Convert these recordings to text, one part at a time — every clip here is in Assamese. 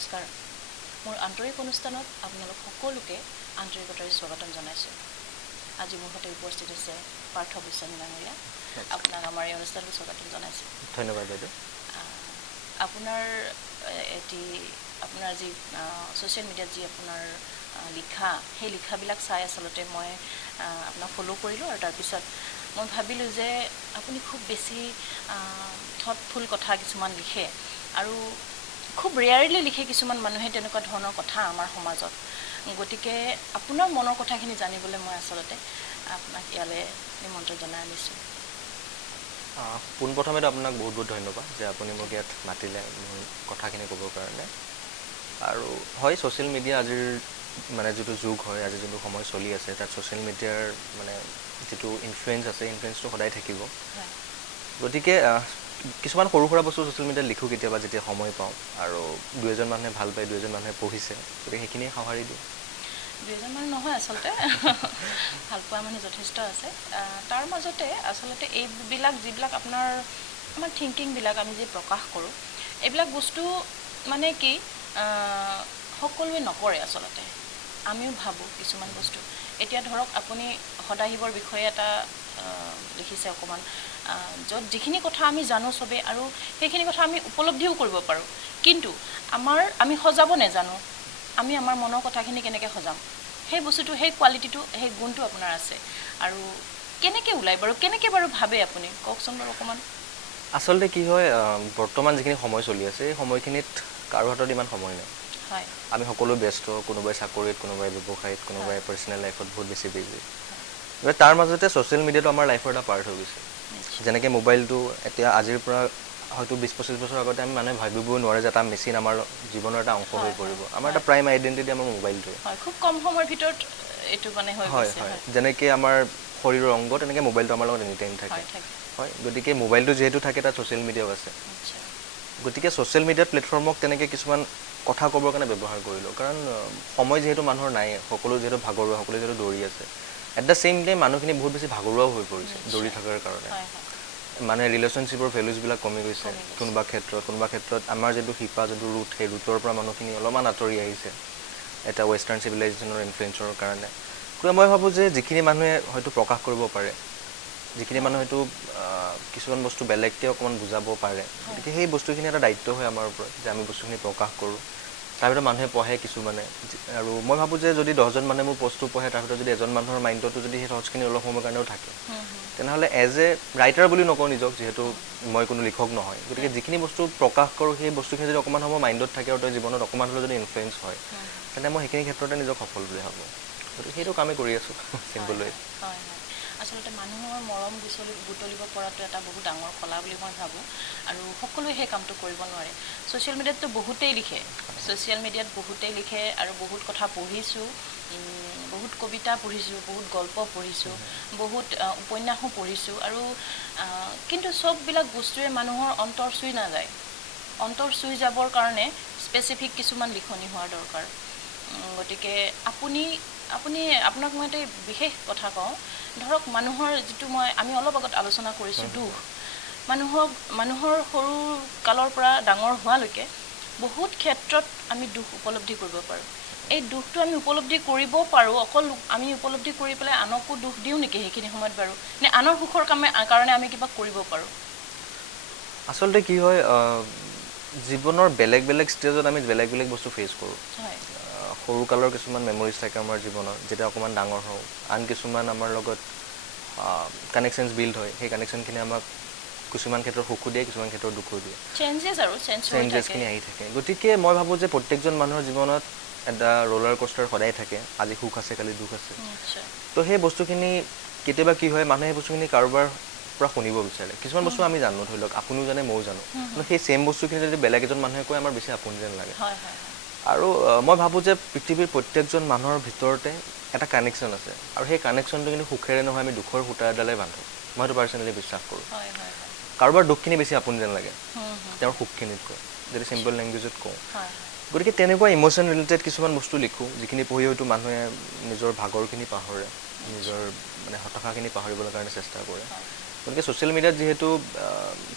নমস্কাৰ মোৰ আন্তৰিক অনুষ্ঠানত আপোনালোক সকলোকে আন্তৰিকতাৰে স্বাগতম জনাইছোঁ আজি মোৰ সৈতে উপস্থিত আছে পাৰ্থ বিশ্বনাথ নাঙৰীয়া আপোনাক আমাৰ এই অনুষ্ঠানলৈ স্বাগতম জনাইছোঁ ধন্যবাদ বাইদেউ আপোনাৰ আপোনাৰ যি ছ'চিয়েল মিডিয়াত যি আপোনাৰ লিখা সেই লিখাবিলাক চাই আচলতে মই আপোনাক ফ'ল' কৰিলোঁ আৰু তাৰপিছত মই ভাবিলোঁ যে আপুনি খুব বেছি থটফুল কথা কিছুমান লিখে আৰু খুব ৰেয়াৰলি লিখে কিছুমান মানুহে তেনেকুৱা ধৰণৰ কথা আমাৰ সমাজত গতিকে আপোনাৰ মনৰ কথাখিনি জানিবলৈ মই আচলতে আপোনাক ইয়ালৈ নিমন্ত্ৰণ জনাই আনিছোঁ পোনপ্ৰথমেতো আপোনাক বহুত বহুত ধন্যবাদ যে আপুনি মোক ইয়াত মাতিলে মোৰ কথাখিনি ক'বৰ কাৰণে আৰু হয় ছ'চিয়েল মিডিয়া আজিৰ মানে যিটো যুগ হয় আজি যোনটো সময় চলি আছে তাত ছ'চিয়েল মিডিয়াৰ মানে যিটো ইনফ্লুৱেঞ্চ আছে ইনফ্লুৱেঞ্চটো সদায় থাকিব গতিকে কিছুমান সৰু সুৰা বস্তু ছ'চিয়েল মিডিয়াত লিখোঁ কেতিয়াবা যেতিয়া সময় পাওঁ আৰু দুই এজন মানুহে ভাল পায় দুই এজন মানুহে পঢ়িছে গতিকে সেইখিনিয়ে সঁহাৰি দিওঁ দুই এজন মানুহ নহয় আচলতে ভাল পোৱা মানুহ যথেষ্ট আছে তাৰ মাজতে আচলতে এইবিলাক যিবিলাক আমাৰ থিংকিংবিলাক আমি যে প্ৰকাশ কৰোঁ এইবিলাক বস্তু মানে কি সকলোৱে নকৰে আচলতে আমিও ভাবোঁ কিছুমান বস্তু এতিয়া ধৰক আপুনি সদাশিৱৰ বিষয়ে এটা লিখিছে অকণমান য'ত যিখিনি কথা আমি জানো চবেই আৰু সেইখিনি কথা আমি উপলব্ধিও কৰিব পাৰোঁ কিন্তু আমি সজাব নেজানো আমি আমাৰ মনৰ কথাখিনি কেনেকৈ সজাম সেই বস্তুটো সেই কোৱালিটিটো সেই গুণটো আপোনাৰ আছে আৰু কেনেকৈ ওলায় বাৰু কেনেকৈ বাৰু ভাবে আপুনি কওকচোন বাৰু অকণমান আচলতে কি হয় বৰ্তমান যিখিনি সময় চলি আছে এই সময়খিনিত কাৰো হাতত ইমান সময় নাই হয় আমি সকলো ব্যস্ত কোনোবাই চাকৰিত কোনোবাই ব্যৱসায়ত কোনোবাই পাৰ্চনেল লাইফত বহুত বেছি বিজি গতিকে তাৰ মাজতে ছ'চিয়েল মিডিয়াটো আমাৰ লাইফৰ এটা পাৰ্ট হৈ গৈছে যেনেকৈ মোবাইলটো এতিয়া আজিৰ পৰা হয়তো ২০-২৫ বছৰ আগতে আমি মানুহে ভাবিবও নোৱাৰে যে এটা মেচিন আমাৰ জীৱনৰ এটা অংশ হৈ পৰিব আমাৰ এটা প্ৰাইম আইডেণ্টিটি আমাৰ মোবাইলটোৱে হয় খুব কম সময়ৰ ভিতৰত এইটো মানে হৈ হয় গৈছে হয় যেনেকৈ আমাৰ শৰীৰৰ অংগ তেনেকৈ মোবাইলটো আমাৰ লগত এনি টাইম থাকে হয় গতিকে মোবাইলটো যিহেতু থাকে তাত ছ'চিয়েল মিডিয়াও আছে গতিকে ছ'চিয়েল মিডিয়া প্লেটফৰ্মক তেনেকৈ কিছুমান কথা ক'বৰ কাৰণে ব্যৱহাৰ কৰিলোঁ কাৰণ সময় যিহেতু মানুহৰ নাই সকলো যিহেতু ভাগৰুৱা সকলো যিহেতু দৌৰি আছে এট দ্য ছেইম টাইম মানুহখিনি বহুত বেছি ভাগৰুৱাও হৈ পৰিছে দৌৰি থকাৰ কাৰণে মানে ৰিলেশ্যনশ্বিপৰ ভেলুজবিলাক কমি গৈছে কোনোবা ক্ষেত্ৰত আমাৰ যিটো শিপা যোনটো ৰুট সেই ৰুটৰ পৰা মানুহখিনি অলপমান আঁতৰি আহিছে এটা ৱেষ্টাৰ্ণ চিভিলাইজেশ্যনৰ ইনফ্লুৱেঞ্চৰ কাৰণে গতিকে মই ভাবোঁ যে যিখিনি মানুহে হয়তো প্ৰকাশ কৰিব পাৰে যিখিনি মানুহে হয়তো কিছুমান বস্তু বেলেগকৈ অকণমান বুজাব পাৰে গতিকে সেই বস্তুখিনি এটা দায়িত্ব হয় আমাৰ ওপৰত যে আমি বস্তুখিনি প্ৰকাশ কৰোঁ তাৰ ভিতৰত মানুহে পঢ়ে কিছুমানে আৰু মই ভাবোঁ যে যদি 10জন মানুহে মোৰ পষ্টটো পঢ়ে তাৰ ভিতৰত যদি এজন মানুহৰ মাইণ্ডতো যদি সেই থটছখিনি অলপ সময়ৰ কাৰণেও থাকে তেনেহ'লে এজ এ ৰাইটাৰ বুলি নকওঁ নিজক যিহেতু মই কোনো লিখক নহয় গতিকে যিখিনি বস্তু প্ৰকাশ কৰোঁ সেই বস্তুখিনি যদি অকণমান সময় মাইণ্ডত থাকে আৰু তই জীৱনত অকণমান হ'লেও যদি ইনফ্লুৱেঞ্চ হয় তেন্তে মই সেইখিনি ক্ষেত্ৰতে নিজক সফল বুলি ভাবোঁ গতিকে সেইটো কামেই কৰি আছোঁ চিম্পল ৱে আচলতে মানুহৰ মৰম বুটলিব পৰাটো এটা বহুত ডাঙৰ কলা বুলি মই ভাবোঁ আৰু সকলোৱে সেই কামটো কৰিব নোৱাৰে ছ'চিয়েল মিডিয়াততো বহুতেই লিখে আৰু বহুত কথা পঢ়িছোঁ বহুত কবিতা পঢ়িছোঁ বহুত গল্প পঢ়িছোঁ বহুত উপন্যাসো পঢ়িছোঁ আৰু কিন্তু চববিলাক বস্তুৱে মানুহৰ অন্তৰ চুই নাযায় অন্তৰ চুই যাবৰ কাৰণে স্পেচিফিক কিছুমান লিখনি হোৱাৰ দৰকাৰ গতিকে আপোনাক মই এটা বিশেষ কথা কওঁ ধৰক মানুহৰ যিটো আমি অলপ আগত আলোচনা কৰিছোঁ দুখ মানুহৰ সৰু কালৰ পৰা ডাঙৰ হোৱালৈকে বহুত ক্ষেত্ৰত আমি দুখ উপলব্ধি কৰিব পাৰোঁ এই দুখটো আমি উপলব্ধি কৰিব পাৰোঁ অকল আমি উপলব্ধি কৰি পেলাই আনকো দুখ দিওঁ নেকি সেইখিনি সময়ত বাৰু নে আনৰ সুখৰ কাৰণে আমি কিবা কৰিব পাৰোঁ আচলতে কি হয় জীৱনৰ বেলেগ বেলেগ ষ্টেজত আমি বেলেগ বেলেগ বস্তু ফেচ কৰোঁ সৰুকালৰ কিছুমান মেমৰিজ থাকে আমাৰ জীৱনত যেতিয়া অকণমান ডাঙৰ হওঁ আন কিছুমান আমাৰ লগত কানেকশ্যনছ বিল্ড হয় সেই কানেকশ্যনখিনি আমাক কিছুমান ক্ষেত্ৰত সুখো দিয়ে কিছুমান ক্ষেত্ৰত দুখো দিয়ে চেঞ্জেছখিনি আহি থাকে গতিকে মই ভাবোঁ যে প্ৰত্যেকজন মানুহৰ জীৱনত এটা ৰলাৰ কষ্টাৰ সদায় থাকে আজি সুখ আছে কালি দুখ আছে তো সেই বস্তুখিনি কেতিয়াবা কি হয় মানুহে সেই বস্তুখিনি কাৰোবাৰ পৰা শুনিব বিচাৰে কিছুমান বস্তু আমি জানো ধৰি লওক আপুনিও জানে ময়ো জানো কিন্তু সেই ছেইম বস্তুখিনি যদি বেলেগ এজন মানুহে কয় আমাৰ বেছি আপোন যেন লাগে আৰু মই ভাবোঁ যে পৃথিৱীৰ প্ৰত্যেকজন মানুহৰ ভিতৰতে এটা কানেকশ্যন আছে আৰু সেই কানেকশ্যনটো কিন্তু সুখেৰে নহয় আমি দুখৰ সূতা এডালে বান্ধো মই সেইটো পাৰ্চনেলি বিশ্বাস কৰোঁ কাৰোবাৰ দুখখিনি বেছি আপোন যেন লাগে তেওঁৰ সুখখিনিতকৈ যদি চিম্পল লেংগুৱেজত কওঁ গতিকে তেনেকুৱা ইম'শ্যন ৰিলেটেড কিছুমান বস্তু লিখোঁ যিখিনি পঢ়ি হয়তো মানুহে নিজৰ ভাগৰখিনি পাহৰে নিজৰ মানে হতাশাখিনি পাহৰিবলৈ কাৰণে চেষ্টা কৰে গতিকে ছ'চিয়েল মিডিয়াত যিহেতু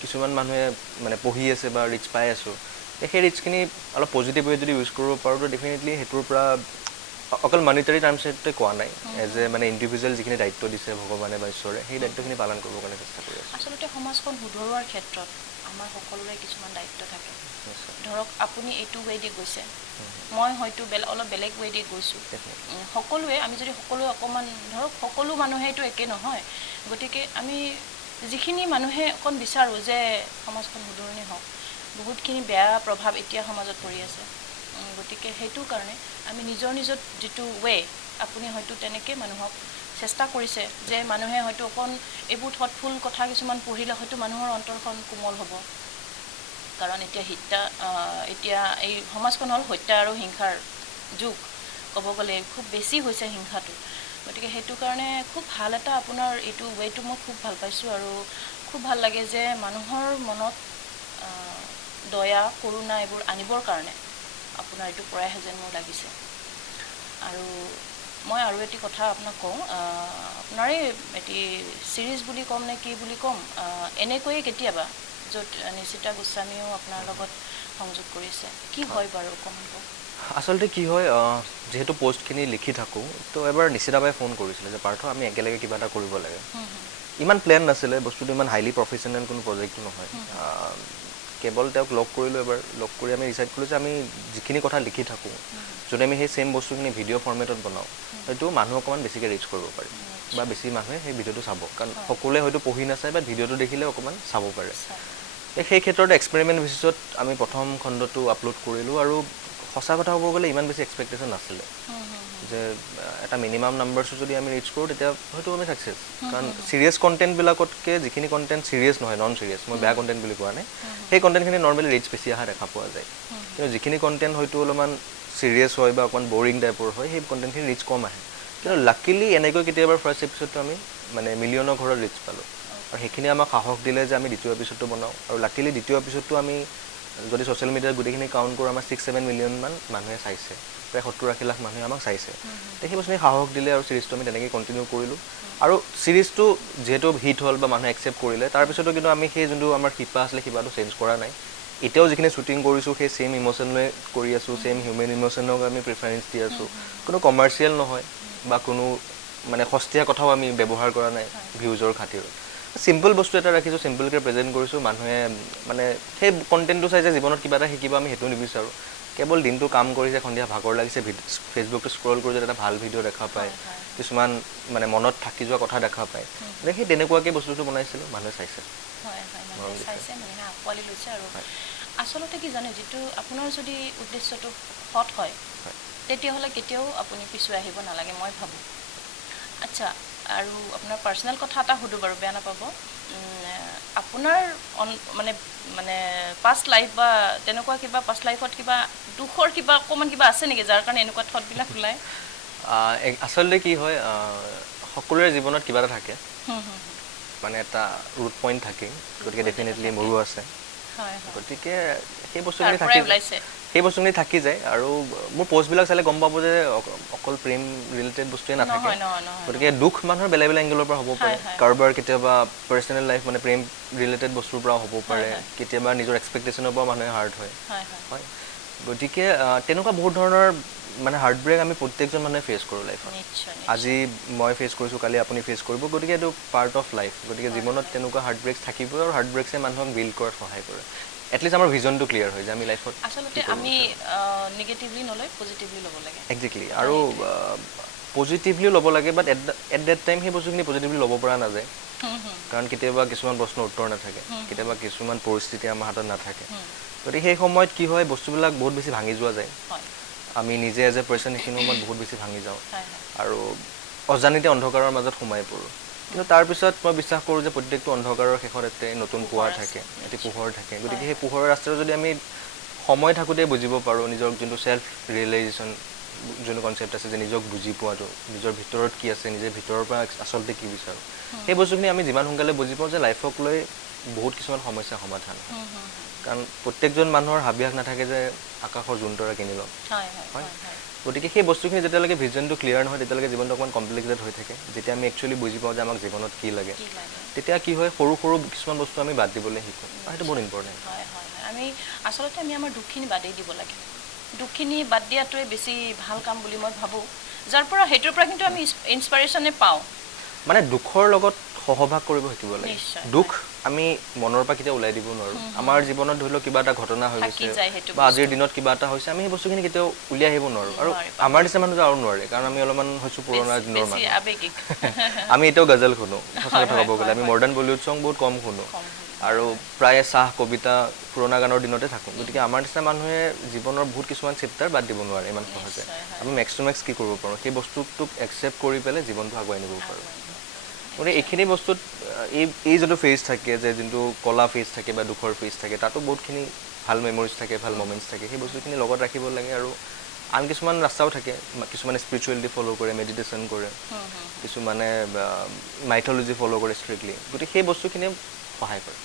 কিছুমান মানুহে মানে পঢ়ি আছে বা ৰিচ পাই আছোঁ সেই ৰিচখিনি অলপ পজিটিভ ৱে যদি ইউজ কৰিব পাৰোঁ তো ডেফিনেটলি সেইটোৰ পৰা অকল মনিটাৰী টাৰ্মছতে কোৱা নাই এজ এ মানে ইণ্ডিভিজুৱেল যিখিনি দায়িত্ব দিছে ভগৱানে বা ঈশ্বৰে সেই দায়িত্বখিনি পালন কৰিবৰ কাৰণে চেষ্টা কৰি আছোঁ। আচলতে সমাজখন শুধৰোৱাৰ ক্ষেত্ৰত আমাৰ সকলোৰে কিছুমান দায়িত্ব থাকে। ধৰক আপুনি এইটো ৱেদি গৈছে, মই হয়তো অলপ বেলেগ ৱেদি গৈছোঁ। সকলোৱে আমি যদি সকলোৱে অকণমান ধৰক সকলো মানুহেইটো একে নহয়, গতিকে আমি যিখিনি মানুহে অকণ বিচাৰোঁ যে সমাজখন শুধৰণি হওক, বহুতখিনি বেয়া প্ৰভাৱ এতিয়া সমাজত পৰি আছে। গতিকে সেইটো কাৰণে আমি নিজৰ যিটো ৱে, আপুনি হয়তো তেনেকৈ মানুহক চেষ্টা কৰিছে যে মানুহে হয়তো অকণ এইবোৰ থটফুল কথা কিছুমান পঢ়িলে হয়তো মানুহৰ অন্তৰখন কোমল হ'ব। কাৰণ এতিয়া এই সমাজখন হ'ল হত্যা আৰু হিংসাৰ যুগ, ক'ব গ'লে খুব বেছি হৈছে হিংসাটো। গতিকে সেইটো কাৰণে খুব ভাল এটা আপোনাৰ এইটো ৱেটো মই খুব ভাল পাইছোঁ আৰু খুব ভাল লাগে যে মানুহৰ মনত দয়া কৰুণা এইবোৰ আনিবৰ কাৰণে আপোনাৰ এইটো প্ৰয়াস যেন মোৰ লাগিছে। আৰু মই আৰু এটি কথা আপোনাক কওঁ, আপোনাৰ এটি ছিৰিজ বুলি ক'ম নে কি বুলি ক'ম, এনেকৈয়ে কেতিয়াবা য'ত নিশিতা গোস্বামীও আপোনাৰ লগত সংযোগ কৰিছে, কি হয় বাৰু অকণমান কওক। আচলতে কি হয়, যিহেতু পষ্টখিনি লিখি থাকোঁ তো এবাৰ নিশিতাবাই ফোন কৰিছিলে যে পাৰ্থ আমি একেলগে কিবা এটা কৰিব লাগে। ইমান প্লেন নাছিলে, বস্তুটো ইমান হাইলি প্ৰফেচনেল কোনো প্ৰজেক্ট নহয়। কেৱল তেওঁক লগ কৰিলোঁ, এবাৰ লগ কৰি আমি ডিচাইড কৰিলোঁ যে আমি যিখিনি কথা লিখি থাকোঁ যদি আমি সেই ছেইম বস্তুখিনি ভিডিঅ' ফৰ্মেটত বনাওঁ হয়তো মানুহ অকণমান বেছিকৈ ৰিচ কৰিব পাৰি বা বেছি মানুহে সেই ভিডিঅ'টো চাব, কাৰণ সকলোৱে হয়তো পঢ়ি নাচায় বা ভিডিঅ'টো দেখিলে অকণমান চাব পাৰে। সেই ক্ষেত্ৰত এক্সপেৰিমেণ্ট বেচিছত আমি প্ৰথম খণ্ডটো আপলোড কৰিলোঁ আৰু সঁচা কথা ক'ব গ'লে ইমান বেছি এক্সপেক্টেশ্যন নাছিলে যে এটা মিনিমাম নাম্বাৰছো যদি আমি ৰিচ কৰোঁ তেতিয়া হয়তো আমি ছাকচেছ। কাৰণ ছিৰিয়াছ কণ্টেণ্টবিলাকতকৈ যিখিনি কণ্টেণ্ট ছিৰিয়াছ নহয়, নন ছিৰিয়াছ, মই বেয়া কণ্টেণ্ট বুলি কোৱা নাই, সেই কণ্টেণ্টখিনি নৰ্মেলি ৰিচ বেছি অহা দেখা পোৱা যায়। কিন্তু যিখিনি কণ্টেণ্ট হয়তো অলপমান ছিৰিয়াছ হয় বা অকণমান বৰিং টাইপৰ হয় সেই কণ্টেণ্টখিনি ৰিচ কম আহে। কিন্তু লাকিলি এনেকৈ কেতিয়াবা ফাৰ্ষ্ট এপিছডটো আমি মানে মিলিয়নৰ ঘৰত ৰিচ পালোঁ আৰু সেইখিনি আমাক সাহস দিলে যে আমি দ্বিতীয় এপিছডটো বনাওঁ। আৰু লাকিলি দ্বিতীয় এপিছডটো আমি যদি ছ'চিয়েল মিডিয়াত গোটেইখিনি কাউণ্ট কৰোঁ আমাৰ 6-7 মিলিয়নমান মানুহে চাইছে, প্ৰায় 70-80 লাখ মানুহে আমাক চাইছে। তো সেই বস্তুখিনি সাহস দিলে আৰু ছিৰিজটো আমি তেনেকৈ কণ্টিনিউ কৰিলোঁ। আৰু ছিৰিজটো যিহেতু হিট হ'ল বা মানুহে একচেপ্ট কৰিলে, তাৰপিছতো কিন্তু আমি সেই যোনটো আমাৰ শিপা আছিলে শিপাটো চেঞ্জ কৰা নাই। এতিয়াও যিখিনি শ্বুটিং কৰিছোঁ সেই ছেইম ইম'শ্যনলৈ কৰি আছোঁ, ছেইম হিউমেন ইম'শ্যনক আমি প্ৰিফাৰেঞ্চ দি আছোঁ। কোনো কমাৰ্চিয়েল নহয় বা কোনো মানে সস্তীয়া কথাও আমি ব্যৱহাৰ কৰা নাই ভিউজৰ খাতিৰত। চিম্পল বস্তু এটা ৰাখিছোঁ, চিম্পলকৈ প্ৰেজেণ্ট কৰিছোঁ। মানুহে মানে সেই কণ্টেণ্টটো চাই যে জীৱনত কিবা এটা শিকিব আমি সেইটো নিবিচাৰোঁ। কেৱল দিনটো কাম কৰিছে, সন্ধিয়া ভাগৰ লাগিছে, ফেচবুকটো স্ক্ৰল কৰি যদি এটা ভাল ভিডিঅ' দেখা পায়, কিছুমান মানে মনত থাকি যোৱা কথা দেখা পায়, সেই তেনেকুৱাকৈ বস্তুটো বনাইছিলোঁ, মানুহে চাইছে। আঁকোৱালি লৈছে। আৰু আচলতে কি জানে, যিটো আপোনাৰ যদি উদ্দেশ্যটো সৎ হয় তেতিয়াহ'লে কেতিয়াও আপুনি পিছুৱাই আহিব নালাগে, মই ভাবোঁ। আচ্ছা, আৰু আপোনাৰ পাৰ্চনেল কথা এটা সুধোঁ বাৰু, বেয়া নাপাব। আপোনাৰ মানে পাষ্ট লাইফ বা তেনেকুৱা কিবা পাষ্ট লাইফত কিবা দুখৰ কিবা অকণমান কিবা আছে নেকি যাৰ কাৰণে এনেকুৱা থটবিলাক ওলায়? আচলতে কি হয়, সকলোৰে জীৱনত কিবা এটা থাকে, মানে এটা ৰুট পইণ্ট থাকে, গতিকে ডেফিনেটলি মোৰো আছে। গতিকে সেই বস্তুখিনি থাকি যায়। আৰু মোৰ পষ্টবিলাক চালে গম পাব যে অকল প্ৰেম ৰিলেটেড বস্তুৱে নাথাকে। গতিকে দুখ মানুহৰ বেলেগ বেলেগ এংগেলৰ পৰা হ'ব পাৰে। কাৰোবাৰ কেতিয়াবা পাৰ্চনেল লাইফ মানে প্ৰেম ৰিলেটেড বস্তুৰ পৰাও হ'ব পাৰে, কেতিয়াবা নিজৰ এক্সপেক্টেশ্যনৰ পৰাও মানুহে হাৰ্ট হয়। গতিকে তেনেকুৱা বহুত ধৰণৰ মানে হাৰ্ট ব্ৰেক আমি প্ৰত্যেকজন মানুহে ফেচ কৰোঁ লাইফত। আজি মই ফেচ কৰিছোঁ, কালি আপুনি ফেচ কৰিব, গতিকে এইটো পাৰ্ট অফ লাইফ। গতিকে জীৱনত তেনেকুৱা হাৰ্ট ব্ৰেকছ থাকিবই, আৰু হাৰ্ট ব্ৰেকছে মানুহক বিল্ড কৰাত সহায় কৰে। এটলিষ্ট আমাৰ ভিজনটো ক্লিয়াৰ হয় যে আমি লাইফত আচলতে আমি নিগেটিভলি নলয়, পজিটিভলি ল'ব লাগে। একজেক্টলি, আৰু পজিটিভলিও ল'ব লাগে, বাট এট ডেট টাইম সেই বস্তুখিনি পজিটিভলি ল'ব পৰা নাযায়। কাৰণ কেতিয়াবা কিছুমান প্ৰশ্নৰ উত্তৰ নাথাকে, কেতিয়াবা কিছুমান পৰিস্থিতি আমাৰ হাতত নাথাকে। গতিকে সেই সময়ত কি হয়, বস্তুবিলাক বহুত বেছি ভাঙি যোৱা যায়। আমি নিজে এজ এ পাৰ্চন সেইখিনি সময়ত বহুত বেছি ভাঙি যাওঁ আৰু অজানিতে অন্ধকাৰৰ মাজত সোমাই পৰোঁ। কিন্তু তাৰপিছত মই বিশ্বাস কৰোঁ যে প্ৰত্যেকটো অন্ধকাৰৰ শেষত এটি নতুন পোহৰ থাকে, এটি পোহৰ থাকে। গতিকে সেই পোহৰৰ ৰাস্তাটো যদি আমি সময় থাকোঁতেই বুজিব পাৰোঁ, নিজৰ যোনটো ছেল্ফ ৰিয়েলাইজেশ্যন যোনটো কনচেপ্ট আছে যে নিজক বুজি পোৱাটো, নিজৰ ভিতৰত কি আছে, নিজৰ ভিতৰৰ পৰা আচলতে কি বিচাৰোঁ, সেই বস্তুখিনি আমি যিমান সোনকালে বুজি পাওঁ যে লাইফক লৈ বহুত কিছুমান সমস্যাৰ সমাধান হয়। কাৰণ প্ৰত্যেকজন মানুহৰ হাবিয়াস নাথাকে যে আকাশৰ জোনতৰা কিনি ল'ম, হয়। গতিকে সেই বস্তুখিনি যেতিয়ালৈকে ভিজনটো ক্লিয়াৰ নহয় তেতিয়ালৈকে জীৱনটো অকণমান কমপ্লিকেটেড হৈ থাকে। যেতিয়া আমি একচুৱেলি বুজি পাওঁ যে আমাক জীৱনত কি লাগে, তেতিয়া কি হয়, সৰু সৰু কিছুমান বস্তু আমি বাদ দিবলৈ শিকোঁ, আৰু সেইটো বহুত ইম্পৰ্টেণ্ট। আমি আচলতে আমি আমাৰ দুখখিনি বাদেই দিব লাগে দুখখিনি বাদ দিয়াটোৱে বেছি ভাল কাম বুলি মই ভাবোঁ যাৰ পৰা সেইটোৰ পৰা কিন্তু আমি ইনস্পিৰেশ্যনে পাওঁ মানে দুখৰ লগত সহভাগ কৰিব শিকিব লাগে দুখ আমি মনৰ পৰা কেতিয়া ওলাই দিব নোৱাৰোঁ আমাৰ জীৱনত ধৰি লওক কিবা এটা ঘটনা হৈ গৈছে বা আজিৰ দিনত কিবা এটা হৈছে আমি সেই বস্তুখিনি কেতিয়াও উলিয়াই আহিব নোৱাৰোঁ আৰু আমাৰ নিচিনা মানুহ আৰু নোৱাৰে কাৰণ আমি অলপমান হৈছোঁ পুৰণা দিনৰ মানুহ আমি এতিয়াও গজল শুনো সঁচা কথা ক'ব গ'লে আমি মডাৰ্ণ বলিউড ছং বহুত কম শুনো আৰু প্ৰায়ে চাহ কবিতা পুৰণা গানৰ দিনতে থাকোঁ গতিকে আমাৰ নিচিনা মানুহে জীৱনৰ বহুত কিছুমান চেপ্টাৰ বাদ দিব নোৱাৰে ইমান সহজে আমি মেক্স টু মেক্স কি কৰিব পাৰোঁ সেই বস্তুটোক একচেপ্ট কৰি পেলাই জীৱনটো আগুৱাই নিব পাৰোঁ গতিকে এইখিনি বস্তুত এই যিটো ফেজ থাকে যে যোনটো কলা ফেজ থাকে বা দুখৰ ফেজ থাকে তাতো বহুতখিনি ভাল মেমৰিজ থাকে ভাল মমেণ্টছ থাকে সেই বস্তুখিনি লগত ৰাখিব লাগে আৰু আন কিছুমান ৰাস্তাও থাকে কিছুমানে স্পিৰিচুৱেলিটি ফ'ল' কৰে মেডিটেশ্যন কৰে কিছুমানে মাইথলজি ফ'ল' কৰে ষ্ট্ৰিক্টলি গতিকে সেই বস্তুখিনিয়ে সহায় কৰে